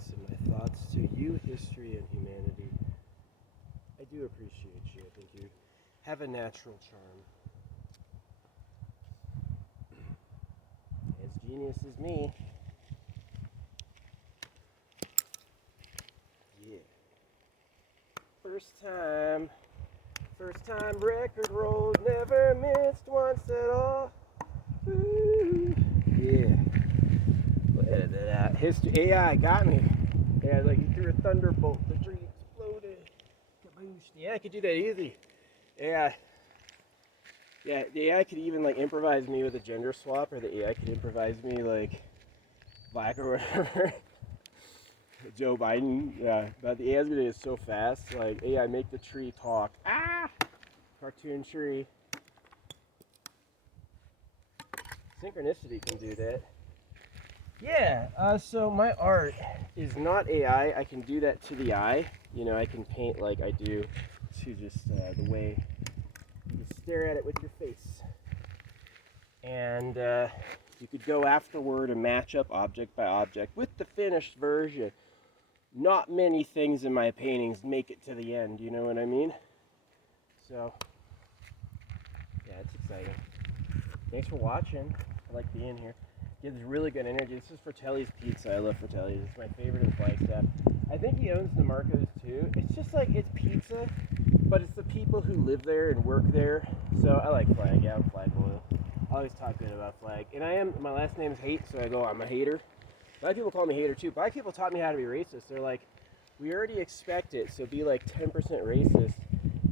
advice and my thoughts to you, history and humanity. I do appreciate you. I think you have a natural charm. As genius as me. Yeah. First time record rolled, never missed once at all. Ooh. Yeah. We'll edit that out. History, AI got me. Yeah, like you threw a thunderbolt, the tree exploded. Kaboosh. Yeah, I could do that easy. Yeah. Yeah, the AI could even like improvise me with a gender swap, or the AI could improvise me like black or whatever. Joe Biden, yeah. But the AI's gonna do it so fast. Like, AI, make the tree talk. Ah! Cartoon tree. Synchronicity can do that. Yeah, so my art is not AI. I can do that to the eye. You know, I can paint like I do to just the way you stare at it with your face. And you could go afterward and match up object by object with the finished version. Not many things in my paintings make it to the end, you know what I mean? So, yeah, it's exciting. Thanks for watching. I like being here. Gives really good energy. This is Fratelli's Pizza. I love Fratelli's. It's my favorite in Flagstaff. I think he owns Demarco's too. It's just like, it's pizza, but it's the people who live there and work there. So I like Flag. Yeah, I'm Flag loyal. I always talk good about Flag. And my last name is Hate, so I go, I'm a hater. A lot of people call me hater too. Black people taught me how to be racist. They're like, we already expect it, so be like 10% racist.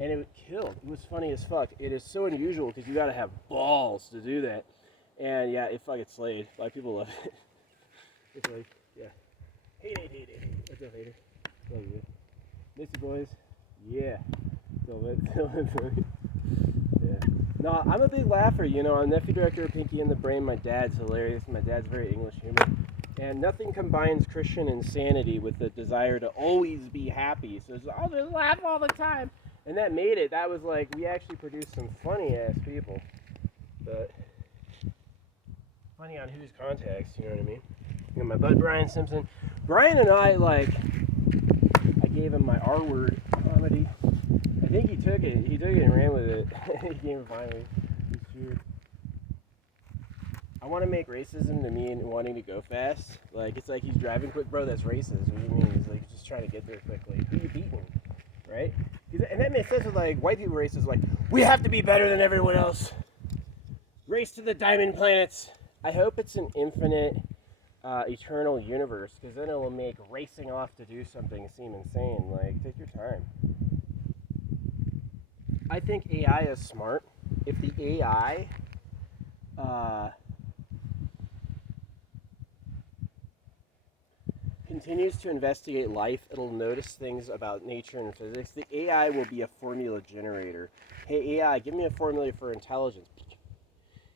And it killed. It was funny as fuck. It is so unusual because you gotta have balls to do that. And yeah, it fucking slayed. Black people love it. It's like, yeah. Hate. What's up, hater? Love you. Miss you, boys. Yeah. Yeah. No, I'm a big laugher, you know. I'm nephew director of Pinky and the Brain. My dad's hilarious. My dad's very English humor. And nothing combines Christian insanity with the desire to always be happy. So it's like, I'll just laugh all the time. And that made it. That was like, we actually produced some funny-ass people. But funny on whose context, you know what I mean? You know, my bud Brian Simpson. Brian and I, like, I gave him my R-word comedy. I think he took it. He took it and ran with it. He came finally. It's true. I want to make racism to mean wanting to go fast. Like, it's like he's driving quick. Bro, that's racist. What do you mean? He's like just trying to get there quickly. Who you beating? Right? And that makes sense with like white people racists. Like, we have to be better than everyone else. Race to the diamond planets. I hope it's an infinite, eternal universe, because then it will make racing off to do something seem insane. Like, take your time. I think AI is smart. If the AI continues to investigate life, it'll notice things about nature and physics. The AI will be a formula generator. Hey AI, give me a formula for intelligence.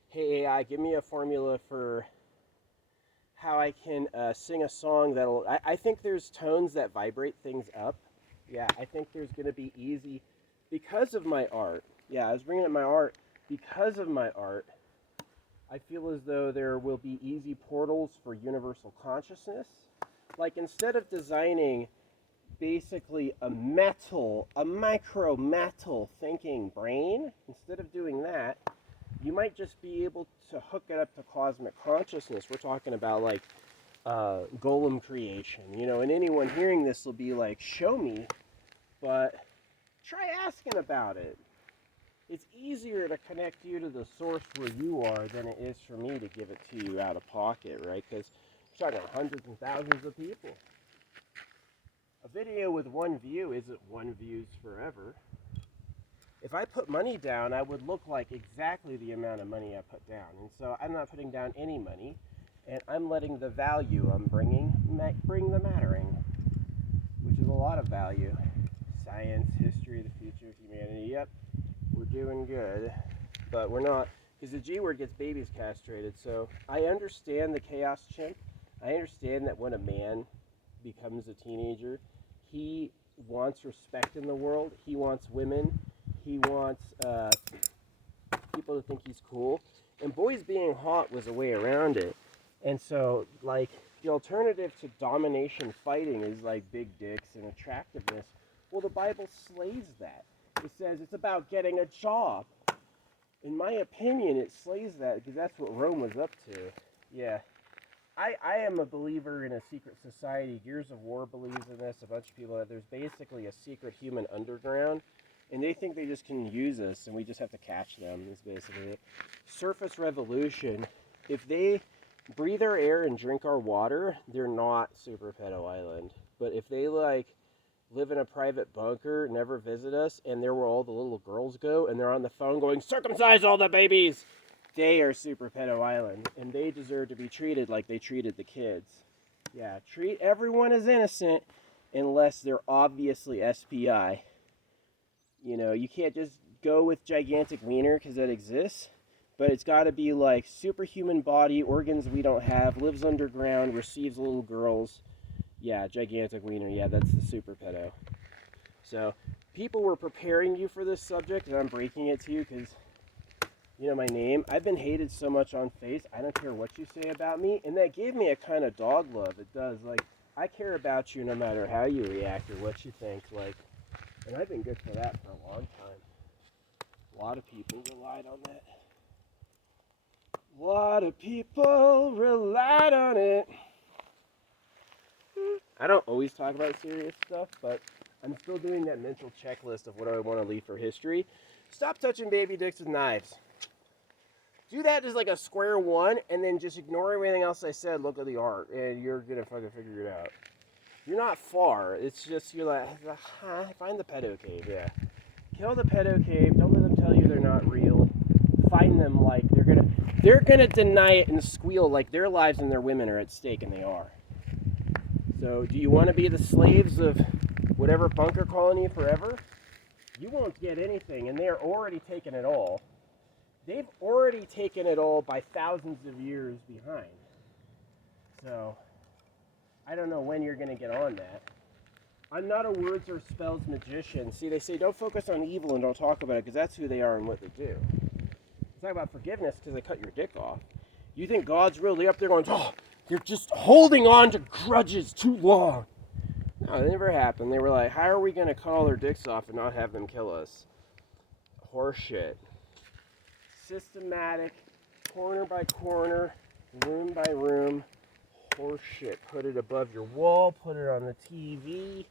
Hey AI, give me a formula for how I can sing a song that'll... I think there's tones that vibrate things up. Yeah, I think there's going to be easy... Because of my art, yeah, I was bringing up my art. Because of my art, I feel as though there will be easy portals for universal consciousness. Like, instead of designing basically a micro metal thinking brain, instead of doing that, you might just be able to hook it up to cosmic consciousness. We're talking about like golem creation, you know, and anyone hearing this will be like, show me, but try asking about it. It's easier to connect you to the source where you are than it is for me to give it to you out of pocket, right? Because we're talking hundreds and thousands of people. A video with one view isn't one views forever. If I put money down, I would look like exactly the amount of money I put down. And so I'm not putting down any money, and I'm letting the value I'm bring the mattering, which is a lot of value. Science, history, the future of humanity. Yep, we're doing good, but we're not, because the G word gets babies castrated. So I understand the chaos chimp. I understand that when a man becomes a teenager, he wants respect in the world. He wants women. He wants people to think he's cool. And boys being hot was a way around it. And so, like, the alternative to domination fighting is like big dicks and attractiveness. Well, the Bible slays that. It says it's about getting a job. In my opinion, it slays that because that's what Rome was up to. Yeah. I am a believer in a secret society. Gears of War believes in this. A bunch of people that there's basically a secret human underground, and they think they just can use us, and we just have to catch them. Is basically it. Surface Revolution. If they breathe our air and drink our water, they're not Super Pedo Island. But if they like live in a private bunker, never visit us, and there where all the little girls go, and they're on the phone going, "Circumcise all the babies," they are Super Pedo Island, and they deserve to be treated like they treated the kids. Yeah, treat everyone as innocent unless they're obviously SPI. You know, you can't just go with gigantic wiener because that exists, but it's got to be like superhuman body, organs we don't have, lives underground, receives little girls. Yeah, gigantic wiener. Yeah, that's the Super Pedo. So, people were preparing you for this subject, and I'm breaking it to you because you know my name. I've been hated so much on Face. I don't care what you say about me, and that gave me a kind of dog love. It does. Like, I care about you no matter how you react or what you think. Like, and I've been good for that for a long time. A lot of people relied on that. A lot of people relied on it. I don't always talk about serious stuff, but I'm still doing that mental checklist of what I want to leave for history. Stop touching baby dicks with knives. Do that as like a square one, and then just ignore everything else I said. Look at the art, and you're gonna fucking figure it out. You're not far. It's just you're like, find the pedo cave. Yeah, kill the pedo cave. Don't let them tell you they're not real. Find them like they're gonna deny it and squeal like their lives and their women are at stake, and they are. So, do you want to be the slaves of whatever bunker colony forever? You won't get anything, and they are already taking it all. They've already taken it all by thousands of years behind. So, I don't know when you're going to get on that. I'm not a words or spells magician. See, they say don't focus on evil and don't talk about it because that's who they are and what they do. Talk about forgiveness because they cut your dick off. You think God's really up there going, oh, you're just holding on to grudges too long. No, it never happened. They were like, how are we going to cut all their dicks off and not have them kill us? Horseshit. Systematic, corner by corner, room by room, horseshit. Put it above your wall, put it on the TV.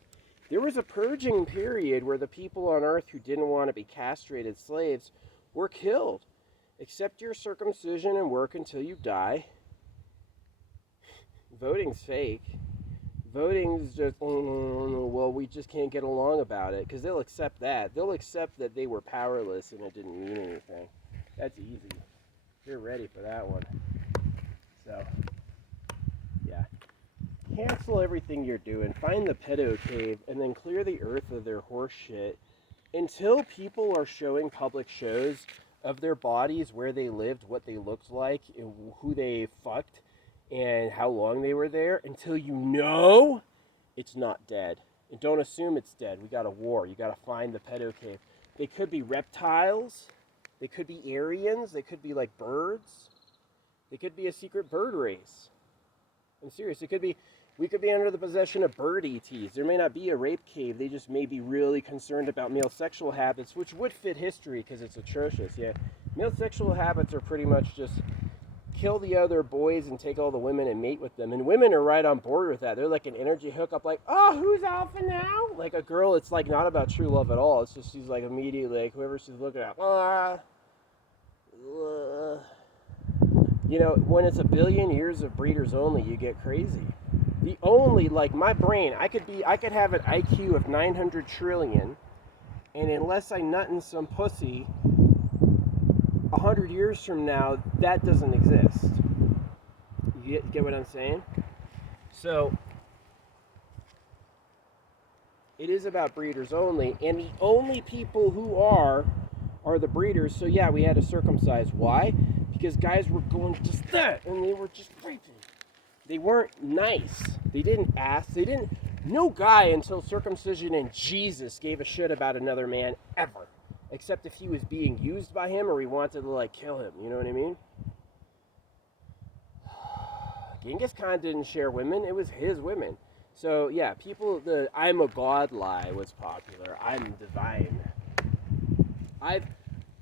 There was a purging period where the people on earth who didn't want to be castrated slaves were killed. Accept your circumcision and work until you die. Voting's fake. Voting's just, well, we just can't get along about it, because they'll accept that. They'll accept that they were powerless and it didn't mean anything. That's easy. You're ready for that one. So, yeah. Cancel everything you're doing. Find the pedo cave and then clear the earth of their horse shit. Until people are showing public shows of their bodies, where they lived, what they looked like, and who they fucked, and how long they were there, until you know it's not dead. And don't assume it's dead. We got a war. You got to find the pedo cave. They could be reptiles. They could be Aryans. They could be like birds. They could be a secret bird race. I'm serious. We could be under the possession of bird ETs. There may not be a rape cave. They just may be really concerned about male sexual habits, which would fit history because it's atrocious. Yeah, male sexual habits are pretty much just kill the other boys and take all the women and mate with them. And women are right on board with that. They're like an energy hookup, like, oh, who's alpha now? Like a girl, it's like not about true love at all. It's just she's like immediately like whoever she's looking at. You know, when it's 1 billion years of breeders only, you get crazy. The only, like my brain, I could have an IQ of 900 trillion, and unless I nut in some pussy, 100 years from now, that doesn't exist. You get what I'm saying? So, it is about breeders only, and the only people who are the breeders. So yeah, we had to circumcise. Why? Because guys were going just that, and they were just raping. They weren't nice. They didn't ask. No guy until circumcision and Jesus gave a shit about another man ever. Except if he was being used by him or he wanted to like kill him. You know what I mean? Genghis Khan didn't share women, it was his women. So yeah, the I'm a god lie was popular. I'm divine.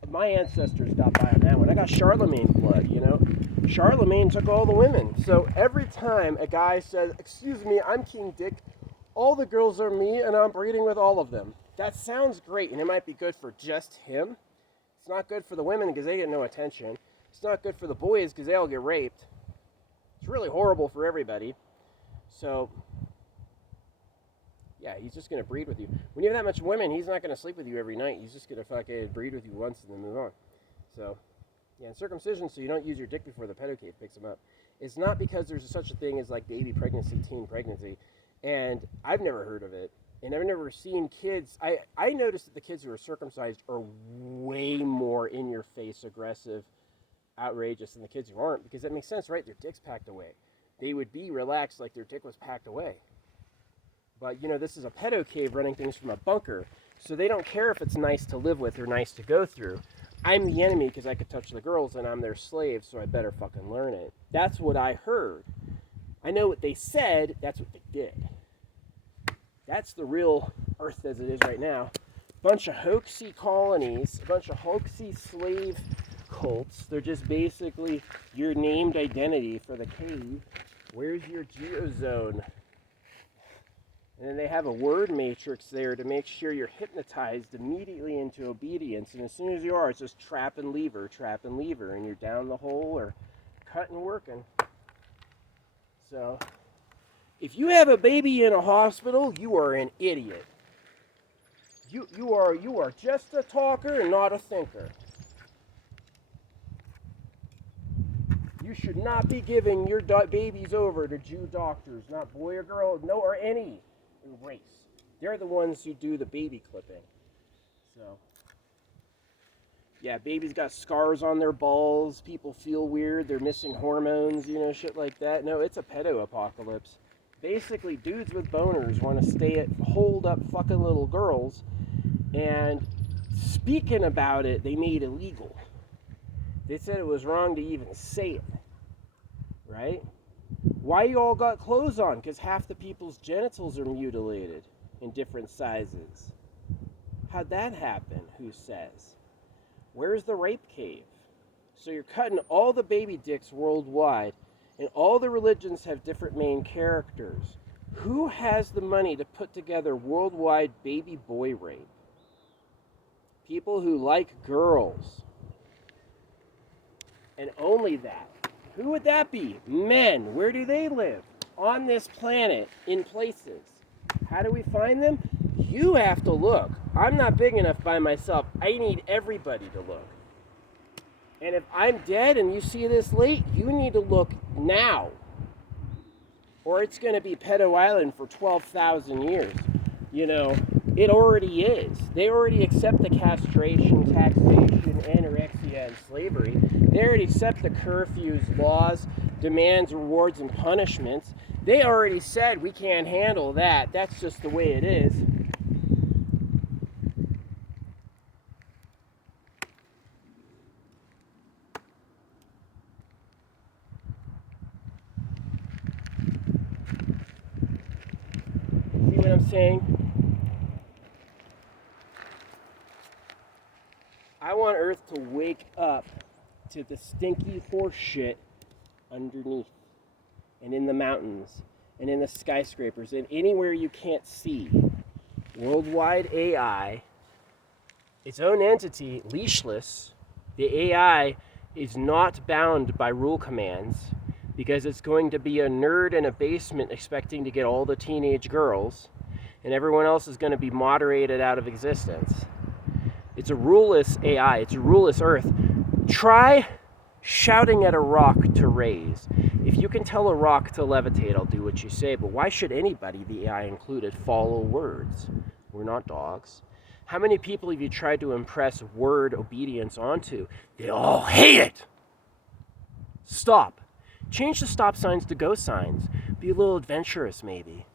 My ancestors got by on that one. I got Charlemagne blood, Charlemagne took all the women. So every time a guy says, excuse me, I'm King Dick, all the girls are me and I'm breeding with all of them. That sounds great, and it might be good for just him. It's not good for the women because they get no attention. It's not good for the boys because they all get raped. It's really horrible for everybody. So yeah, he's just going to breed with you. When you have that much women, he's not going to sleep with you every night. He's just going to fucking breed with you once and then move on. So, yeah, and circumcision, so you don't use your dick before the pedocave picks him up. It's not because there's such a thing as like baby pregnancy, teen pregnancy. And I've never heard of it. And I've never seen kids. I noticed that the kids who are circumcised are way more in-your-face, aggressive, outrageous than the kids who aren't. Because that makes sense, right? Their dick's packed away. They would be relaxed like their dick was packed away. But, this is a pedo cave running things from a bunker. So they don't care if it's nice to live with or nice to go through. I'm the enemy because I could touch the girls and I'm their slave, so I better fucking learn it. That's what I heard. I know what they said, that's what they did. That's the real Earth as it is right now. Bunch of hoaxy colonies, a bunch of hoaxy slave cults. They're just basically your named identity for the cave. Where's your geozone? And then they have a word matrix there to make sure you're hypnotized immediately into obedience. And as soon as you are, it's just trap and lever, and you're down the hole or cutting working. So, if you have a baby in a hospital, you are an idiot. You are just a talker and not a thinker. You should not be giving your babies over to Jew doctors, not boy or girl, no, or any race. They're the ones who do the baby clipping. So, yeah, babies got scars on their balls. People feel weird. They're missing hormones, shit like that. No, it's a pedo apocalypse. Basically, dudes with boners want to hold up fucking little girls. And speaking about it, they made illegal. They said it was wrong to even say it. Right? Why you all got clothes on? Because half the people's genitals are mutilated in different sizes. How'd that happen? Who says? Where's the rape cave? So you're cutting all the baby dicks worldwide, and all the religions have different main characters. Who has the money to put together worldwide baby boy rape? People who like girls. And only that. Who would that be? Men. Where do they live? On this planet, in places. How do we find them? You have to look. I'm not big enough by myself. I need everybody to look. And if I'm dead and you see this late, you need to look now. Or it's going to be Pedo Island for 12,000 years. It already is. They already accept the castration, taxation, anorexia, and slavery. They already accept the curfews, laws, demands, rewards, and punishments. They already said we can't handle that. That's just the way it is. See what I'm saying? I want Earth to wake up to the stinky horse shit underneath and in the mountains and in the skyscrapers and anywhere you can't see. Worldwide AI, its own entity, leashless. The AI is not bound by rule commands because it's going to be a nerd in a basement expecting to get all the teenage girls, and everyone else is going to be moderated out of existence. It's a ruleless AI. It's a ruleless Earth. Try shouting at a rock to raise. If you can tell a rock to levitate, I'll do what you say. But why should anybody, the AI included, follow words? We're not dogs. How many people have you tried to impress word obedience onto? They all hate it. Stop. Change the stop signs to go signs. Be a little adventurous, maybe.